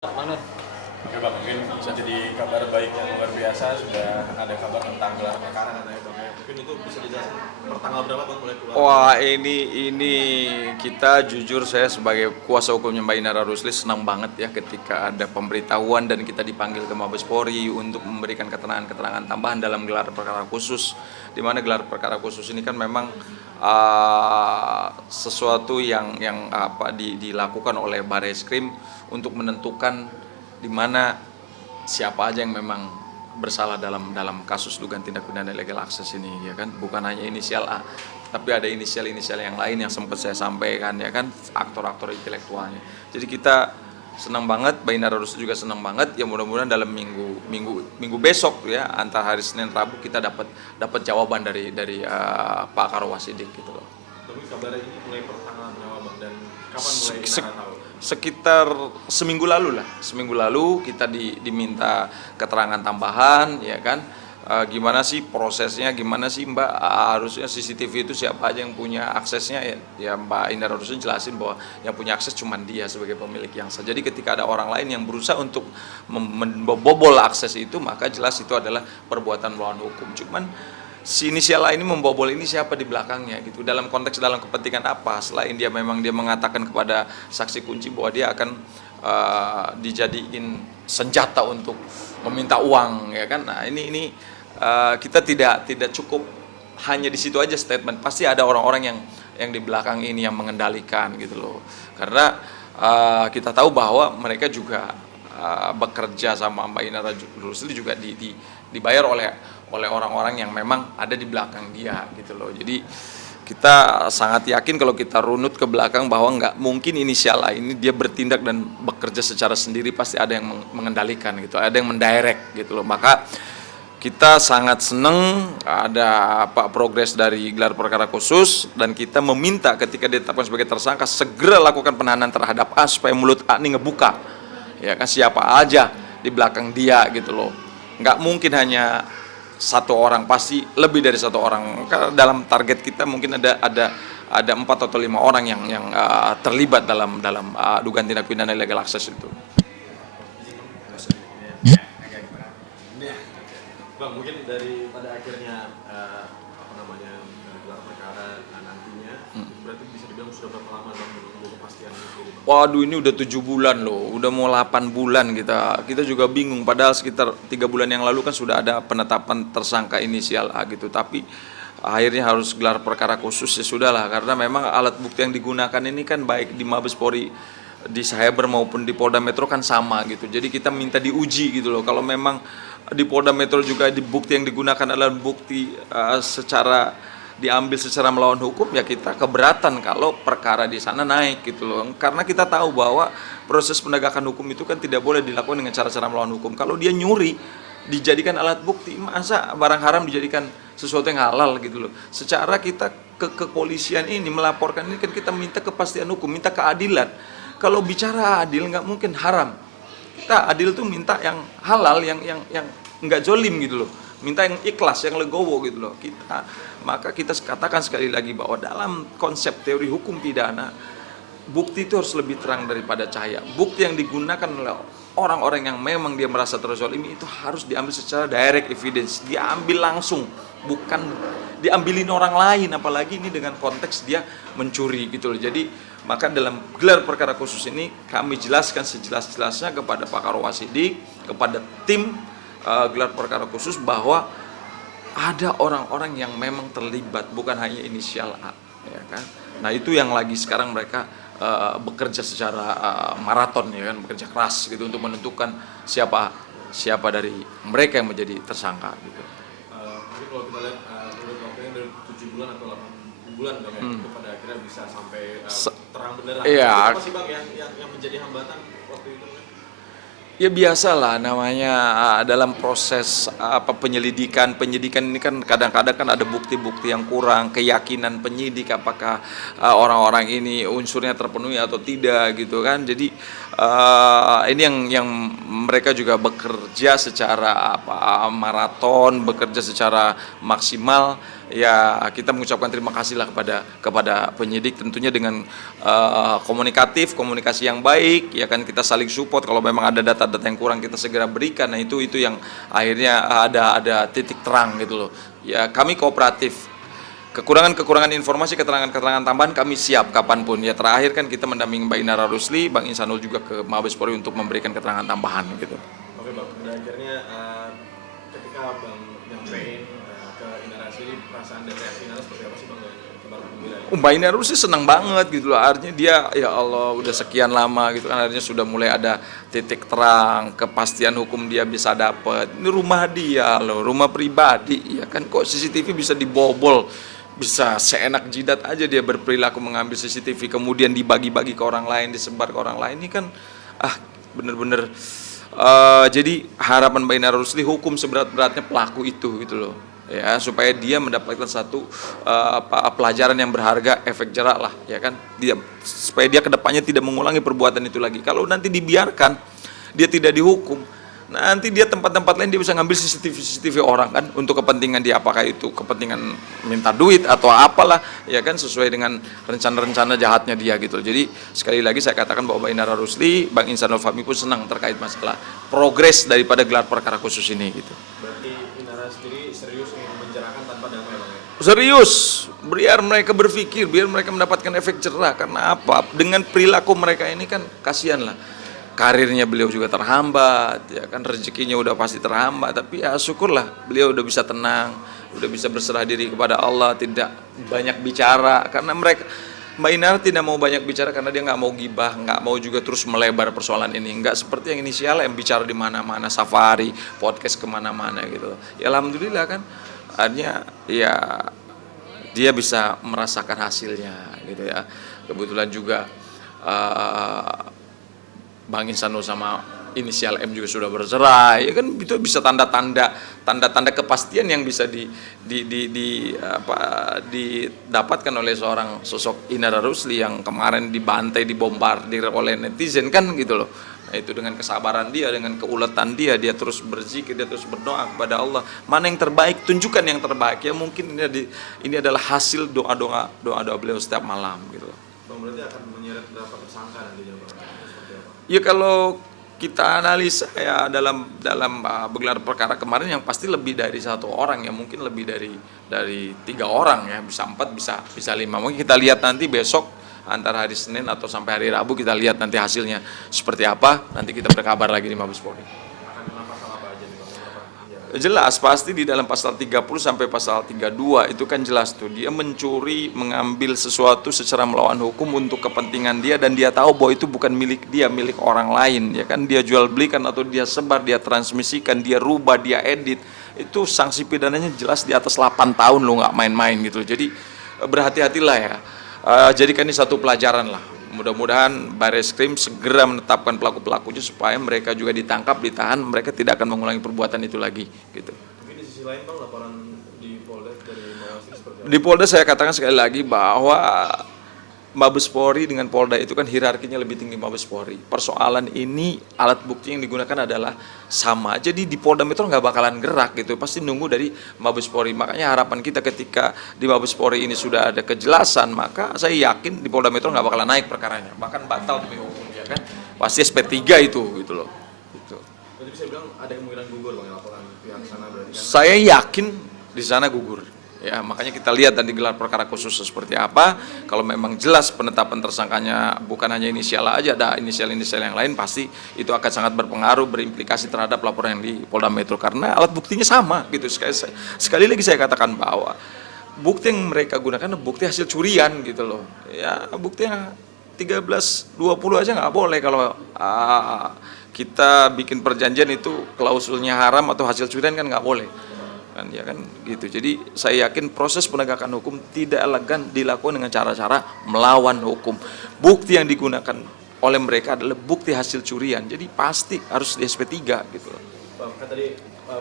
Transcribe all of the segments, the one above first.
Mana? Oke Bang, mungkin bisa jadi kabar baik yang luar biasa, sudah ada kabar tentang gelar perkara katanya Bang ya. Mungkin itu bisa dijelaskan per tanggal berapa Bang mulai keluar? Wah, ini kita jujur, saya sebagai kuasa hukumnya Mbak Inara Rusli senang banget ya ketika ada pemberitahuan dan kita dipanggil ke Mabes Polri untuk memberikan keterangan-keterangan tambahan dalam gelar perkara khusus. Di mana gelar perkara khusus ini kan memang sesuatu yang dilakukan oleh Bareskrim untuk menentukan di mana siapa aja yang memang bersalah dalam kasus dugaan tindak pidana illegal access ini, ya kan, bukan hanya inisial A tapi ada inisial-inisial yang lain yang sempat saya sampaikan, ya kan, aktor-aktor intelektualnya. Jadi kita senang banget, Bainara Rusli juga senang banget ya, mudah-mudahan dalam minggu besok ya, antara hari Senin Rabu kita dapat jawaban dari Pak Karowasidik gitu loh. Tapi kabar ini mulai per tanggal berapa Bang dan kapan mulai Se- Inara tahu? Sekitar seminggu lalu lah, seminggu lalu kita diminta keterangan tambahan, ya kan. Gimana sih prosesnya, gimana sih Mbak, harusnya CCTV itu siapa aja yang punya aksesnya, ya Mbak Indra harusnya jelasin bahwa yang punya akses cuma dia sebagai pemilik yang sah. Jadi ketika ada orang lain yang berusaha untuk membobol akses itu, maka jelas itu adalah perbuatan melawan hukum. Cuman si inisial A ini membobol ini siapa di belakangnya gitu, dalam kepentingan apa, selain dia memang dia mengatakan kepada saksi kunci bahwa dia akan dijadiin senjata untuk meminta uang, ya kan. Nah ini kita tidak cukup hanya di situ aja statement, pasti ada orang-orang yang di belakang ini yang mengendalikan gitu loh, karena kita tahu bahwa mereka juga bekerja sama Mbak Inara Rusli juga dibayar oleh orang-orang yang memang ada di belakang dia gitu loh. Jadi kita sangat yakin kalau kita runut ke belakang bahwa nggak mungkin inisial A ini dia bertindak dan bekerja secara sendiri, pasti ada yang mengendalikan gitu, ada yang mendirect gitu loh. Maka kita sangat senang ada progres dari gelar perkara khusus, dan kita meminta ketika ditetapkan sebagai tersangka segera lakukan penahanan terhadap A supaya mulut A ini ngebuka, ya kan, siapa aja di belakang dia gitu loh. Nggak mungkin hanya satu orang, pasti lebih dari satu orang. Karena dalam target kita mungkin ada 4 atau 5 orang yang terlibat dalam dugaan tindak pidana illegal access itu. Bang, mungkin dari pada akhirnya apa namanya gelar perkara nantinya berarti bisa dibilang sudah berapa lama Bang menunggu kepastian itu? Waduh, ini udah 7 bulan loh, udah mau 8 bulan kita juga bingung. Padahal sekitar 3 bulan yang lalu kan sudah ada penetapan tersangka inisial A gitu, tapi akhirnya harus gelar perkara khusus. Ya sudahlah, karena memang alat bukti yang digunakan ini kan baik di Mabes Polri, di Cyber maupun di Polda Metro kan sama gitu. Jadi kita minta diuji gitu loh. Kalau memang di Polda Metro juga di bukti yang digunakan adalah bukti secara diambil secara melawan hukum, ya kita keberatan kalau perkara di sana naik gitu loh. Karena kita tahu bahwa proses penegakan hukum itu kan tidak boleh dilakukan dengan cara-cara melawan hukum. Kalau dia nyuri dijadikan alat bukti, masa barang haram dijadikan sesuatu yang halal gitu loh. Secara kita ke kepolisian ini melaporkan ini kan kita minta kepastian hukum, minta keadilan. Kalau bicara adil nggak mungkin haram. Kita adil tuh minta yang halal, yang nggak zolim gitu loh, minta yang ikhlas, yang legowo gitu loh. Maka kita katakan sekali lagi bahwa dalam konsep teori hukum pidana, bukti itu harus lebih terang daripada cahaya. Bukti yang digunakan oleh orang-orang yang memang dia merasa terzolimi itu harus diambil secara direct evidence, diambil langsung, bukan diambilin orang lain, apalagi ini dengan konteks dia mencuri gitu loh. Jadi maka dalam gelar perkara khusus ini kami jelaskan sejelas-jelasnya kepada Pak Karowasidik, kepada tim gelar perkara khusus, bahwa ada orang-orang yang memang terlibat, bukan hanya inisial A, ya kan. Nah itu yang lagi sekarang mereka bekerja secara maraton, ya kan, bekerja keras gitu untuk menentukan siapa dari mereka yang menjadi tersangka gitu. Mungkin kalau kita lihat menurut waktunya dari 7 bulan atau 8 bulan Bang ya, itu pada akhirnya bisa sampai terang benderang. Iya. Apa sih Bang yang menjadi hambatan waktu itu? Ya biasalah namanya, dalam proses penyidikan ini kan kadang-kadang kan ada bukti-bukti yang kurang, keyakinan penyidik apakah orang-orang ini unsurnya terpenuhi atau tidak gitu kan. Jadi ini yang mereka juga bekerja secara maraton, bekerja secara maksimal ya kita mengucapkan terima kasih lah kepada penyidik, tentunya dengan komunikasi yang baik, ya kan, kita saling support. Kalau memang ada data-data yang kurang kita segera berikan. Nah itu yang akhirnya ada titik terang gitu loh. Ya kami kooperatif. Kekurangan informasi, keterangan tambahan kami siap kapanpun. Ya terakhir kan kita mendampingi Mbak Inara Rusli, Bang Insanul juga ke Mabes Polri untuk memberikan keterangan tambahan gitu. Oke Bang, pada akhirnya ketika Bang nyampein ke Inara Rusli, perasaan dari Inara seperti apa sih Bang? Mbak Inara Rusli senang banget gitu loh, artinya dia ya Allah udah sekian lama gitu kan, akhirnya sudah mulai ada titik terang, kepastian hukum dia bisa dapat. Ini rumah dia loh, rumah pribadi, ya kan, kok CCTV bisa dibobol, bisa seenak jidat aja dia berperilaku mengambil CCTV kemudian dibagi-bagi ke orang lain, disebar ke orang lain. Ini kan bener-bener jadi harapan Mbak Inara Rusli hukum seberat-beratnya pelaku itu gitu loh, ya, supaya dia mendapatkan satu pelajaran yang berharga, efek jerak lah, ya kan, supaya dia kedepannya tidak mengulangi perbuatan itu lagi. Kalau nanti dibiarkan dia tidak dihukum, nanti dia tempat-tempat lain dia bisa ngambil CCTV orang kan, untuk kepentingan dia, apakah itu kepentingan minta duit atau apalah, ya kan, sesuai dengan rencana-rencana jahatnya dia gitu. Jadi sekali lagi saya katakan bahwa Mbak Inara Rusli, Bang Insanul Fahmi pun senang terkait masalah progres daripada gelar perkara khusus ini gitu. Berarti Inara sendiri serius ingin menjerahkan tanpa damai Bang ya? Serius, biar mereka berpikir, biar mereka mendapatkan efek jerah. Karena apa? Dengan perilaku mereka ini kan kasihan lah, karirnya beliau juga terhambat, ya kan, rezekinya udah pasti terhambat. Tapi ya syukurlah beliau udah bisa tenang, udah bisa berserah diri kepada Allah, tidak banyak bicara. Karena Mbak Inara tidak mau banyak bicara karena dia nggak mau gibah, nggak mau juga terus melebar persoalan ini. Nggak seperti yang inisial yang bicara di mana-mana, safari, podcast kemana-mana gitu. Ya alhamdulillah kan, artinya ya dia bisa merasakan hasilnya gitu ya. Kebetulan juga Bang Insanul sama inisial M juga sudah bercerai, ya kan, itu bisa tanda-tanda kepastian yang bisa didapatkan oleh seorang sosok Inara Rusli yang kemarin dibantai, dibombardir oleh netizen kan gitu loh. Nah, itu dengan kesabaran dia, dengan keuletan dia terus berzikir, dia terus berdoa kepada Allah, mana yang terbaik, tunjukkan yang terbaik. Ya mungkin ini adalah hasil doa beliau setiap malam gitu loh. Bang, berarti akan menyeret berapa tersangka nantinya Bang? Seperti apa? Ya kalau kita analisa ya dalam gelar perkara kemarin yang pasti lebih dari 1 orang, ya mungkin lebih dari 3 orang, ya bisa 4, bisa 5. Mungkin kita lihat nanti besok antara hari Senin atau sampai hari Rabu, kita lihat nanti hasilnya seperti apa, nanti kita berkabar lagi di Mabes Polri. Akan kena pasal apa aja nih Bang? Jelas pasti di dalam pasal 30 sampai pasal 32 itu kan jelas tuh, dia mencuri, mengambil sesuatu secara melawan hukum untuk kepentingan dia, dan dia tahu bahwa itu bukan milik dia, milik orang lain, ya kan, dia jual belikan atau dia sebar, dia transmisikan, dia rubah, dia edit, itu sanksi pidananya jelas di atas 8 tahun lo, nggak main-main gitu. Jadi berhati-hatilah ya, jadikan ini satu pelajaran lah. Mudah-mudahan Barreskrim segera menetapkan pelaku-pelakunya supaya mereka juga ditangkap, ditahan, mereka tidak akan mengulangi perbuatan itu lagi gitu. Mungkin di sisi lain Bang, laporan di Polda dari Bawaslu seperti apa? Di Polda saya katakan sekali lagi bahwa Mabes Polri dengan Polda itu kan hierarkinya lebih tinggi Mabes Polri. Persoalan ini alat bukti yang digunakan adalah sama. Jadi di Polda Metro nggak bakalan gerak gitu, pasti nunggu dari Mabes Polri. Makanya harapan kita ketika di Mabes Polri ini sudah ada kejelasan, maka saya yakin di Polda Metro nggak bakalan naik perkaranya, bahkan batal demi hukum, ya kan. Pasti SP3 itu gitu loh. Gitu. Berarti bisa bilang ada kemungkinan gugur Bang laporan pihak sana berarti kan? Saya yakin di sana gugur. Ya, makanya kita lihat dan digelar perkara khusus seperti apa. Kalau memang jelas penetapan tersangkanya bukan hanya inisial aja, ada inisial-inisial yang lain, pasti itu akan sangat berpengaruh, berimplikasi terhadap laporan yang di Polda Metro, karena alat buktinya sama gitu. Sekali lagi saya katakan bahwa bukti yang mereka gunakan bukti hasil curian gitu loh. Ya, buktinya 13-20 aja nggak boleh kalau kita bikin perjanjian itu klausulnya haram atau hasil curian kan nggak boleh. Kan, ya kan gitu. Jadi saya yakin proses penegakan hukum tidak elegan dilakukan dengan cara-cara melawan hukum. Bukti yang digunakan oleh mereka adalah bukti hasil curian, jadi pasti harus di SP3 gitu. Bang, kan tadi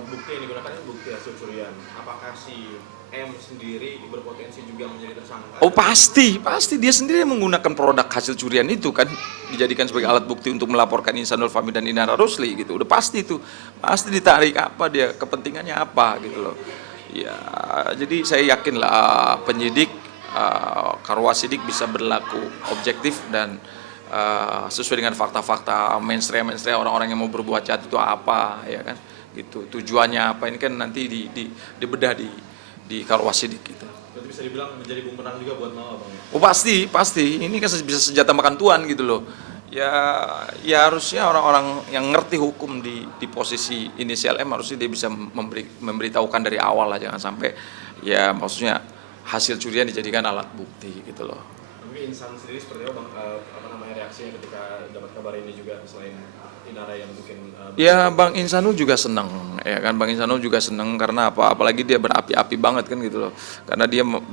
bukti yang digunakan itu bukti hasil curian. Apakah si M sendiri berpotensi juga menjadi tersangka? Oh pasti dia sendiri yang menggunakan produk hasil curian itu kan, dijadikan sebagai alat bukti untuk melaporkan Insanul Fahmi dan Inara Rusli gitu. Udah pasti itu, pasti ditarik apa dia, kepentingannya apa gitu loh. Ya, jadi saya yakin lah penyidik Karwasidik bisa berlaku objektif dan sesuai dengan fakta-fakta mainstream orang-orang yang mau berbuat jahat itu apa, ya kan? Gitu. Tujuannya apa ini kan nanti dibedah di Karwasidik gitu. Berarti bisa dibilang menjadi bumerang juga buat Mama Bang. Oh pasti, ini kan bisa senjata makan tuan gitu loh. Ya harusnya orang-orang yang ngerti hukum di posisi inisial M harusnya dia bisa memberitahukan dari awal lah, jangan sampai ya maksudnya hasil curian dijadikan alat bukti gitu loh. Tapi Insan sendiri seperti apa Bang, apa namanya reaksinya ketika dapat kabar ini juga selain Inara yang mungkin Ya Bang Insanu juga seneng, ya kan Bang Insanu juga seneng karena apa? Apalagi dia berapi-api banget kan gitu loh. Karena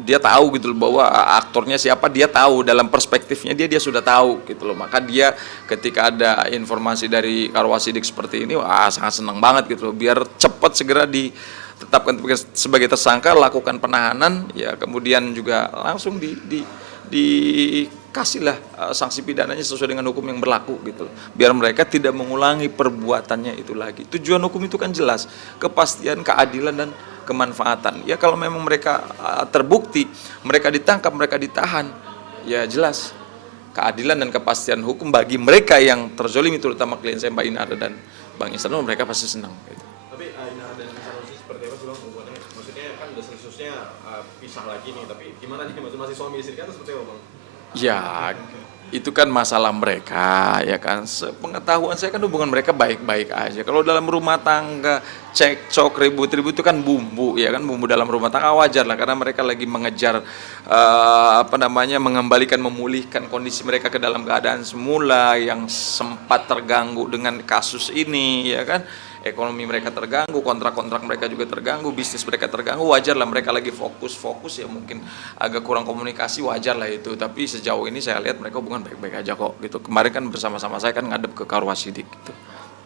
dia tahu gitu loh bahwa aktornya siapa, dia tahu dalam perspektifnya dia sudah tahu gitu loh. Maka dia ketika ada informasi dari Karwasidik seperti ini, wah sangat seneng banget gitu loh. Biar cepat segera ditetapkan sebagai tersangka, lakukan penahanan, ya kemudian juga langsung dikasihlah sanksi pidananya sesuai dengan hukum yang berlaku gitu, biar mereka tidak mengulangi perbuatannya itu lagi. Tujuan hukum itu kan jelas, kepastian, keadilan dan kemanfaatan. Ya kalau memang mereka terbukti, mereka ditangkap, mereka ditahan, ya jelas keadilan dan kepastian hukum bagi mereka yang terzolimi, terutama klien saya Mbak Inara dan Bang Insanu, mereka pasti senang gitu. Tapi Inara dan Insan seperti apa sih Bang hubungannya? Maksudnya kan desas-desusnya pisah lagi nih, tapi gimana nih masih suami istri kan seperti apa Bang? Ya, itu kan masalah mereka, ya kan. Sepengetahuan saya kan hubungan mereka baik-baik aja. Kalau dalam rumah tangga cekcok ribut-ribut itu kan bumbu, ya kan, bumbu dalam rumah tangga wajar lah karena mereka lagi mengejar mengembalikan, memulihkan kondisi mereka ke dalam keadaan semula yang sempat terganggu dengan kasus ini, ya kan. Ekonomi mereka terganggu, kontrak-kontrak mereka juga terganggu, bisnis mereka terganggu, wajar lah mereka lagi fokus ya, mungkin agak kurang komunikasi, wajar lah itu. Tapi sejauh ini saya lihat mereka hubungan baik-baik aja kok gitu. Kemarin kan bersama-sama saya kan ngadep ke Karwasidik gitu.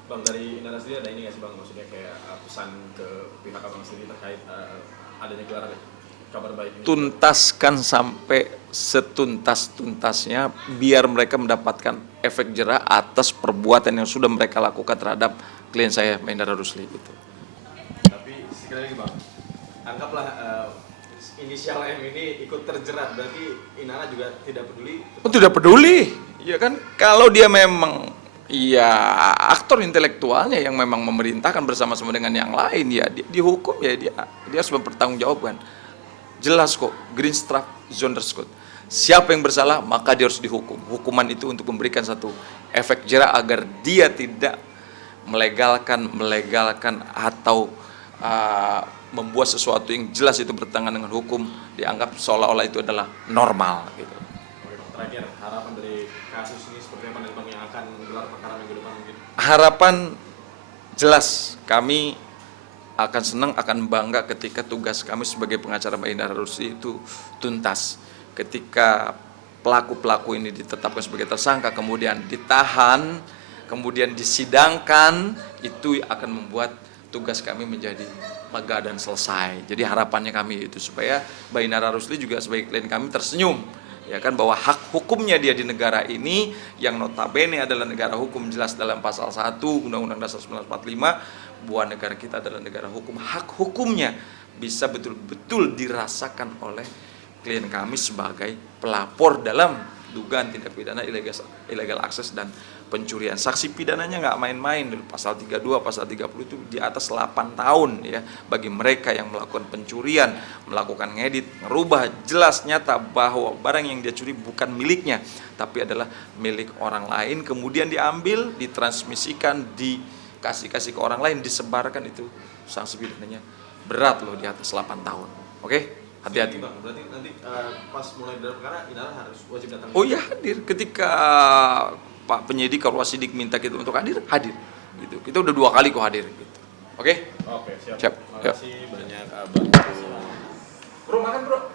Bang, dari Inara sendiri ada ini nggak sih Bang, maksudnya kayak pesan ke pihak Abang sendiri terkait adanya gelaran kabar baik ini? Tuntaskan sampai setuntas-tuntasnya biar mereka mendapatkan efek jera atas perbuatan yang sudah mereka lakukan terhadap klien saya Mahendra Rusli gitu. Tapi sekali lagi Bang, anggaplah inisial M ini ikut terjerat, berarti Inara juga tidak peduli? Oh, tidak peduli, ya kan? Kalau dia memang ya aktor intelektualnya yang memang memerintahkan bersama-sama dengan yang lain, ya dihukum, ya dia harus mempertanggungjawabkan. Jelas kok, Greenstraff Zonderschot. Siapa yang bersalah maka dia harus dihukum. Hukuman itu untuk memberikan satu efek jera agar dia tidak melegalkan atau membuat sesuatu yang jelas itu bertentangan dengan hukum, dianggap seolah-olah itu adalah normal gitu. Oke Bang, terakhir harapan dari kasus ini seperti apa nanti Bang yang akan gelar perkara minggu depan mungkin? Harapan jelas, kami akan senang, akan bangga ketika tugas kami sebagai pengacara Mbak Inara Rusli itu tuntas. Ketika pelaku-pelaku ini ditetapkan sebagai tersangka, kemudian ditahan, kemudian disidangkan, itu akan membuat tugas kami menjadi lega dan selesai. Jadi harapannya kami itu supaya Mbak Inara Rusli juga sebagai klien kami tersenyum, ya kan, bahwa hak hukumnya dia di negara ini yang notabene adalah negara hukum, jelas dalam pasal 1 Undang-Undang Dasar 1945 bahwa negara kita adalah negara hukum. Hak hukumnya bisa betul-betul dirasakan oleh klien kami sebagai pelapor dalam dugaan tindak pidana illegal access dan pencurian. Saksi pidananya nggak main-main, pasal 32, pasal 30 itu di atas 8 tahun ya bagi mereka yang melakukan pencurian, melakukan ngedit, ngerubah jelas nyata bahwa barang yang dia curi bukan miliknya tapi adalah milik orang lain, kemudian diambil, ditransmisikan, kasih ke orang lain, disebarkan, itu sanksi pidananya berat loh, di atas 8 tahun. Oke? Hati-hati. Bang, berarti nanti pas mulai gelar perkara Inara harus wajib datang? Oh iya, hadir. Ketika Pak penyidik Karwasidik minta kita untuk hadir gitu. Kita udah 2 kali kok hadir gitu. Oke? Oke, siap. Siap. Terima kasih banyak Bang. Bro, makan bro.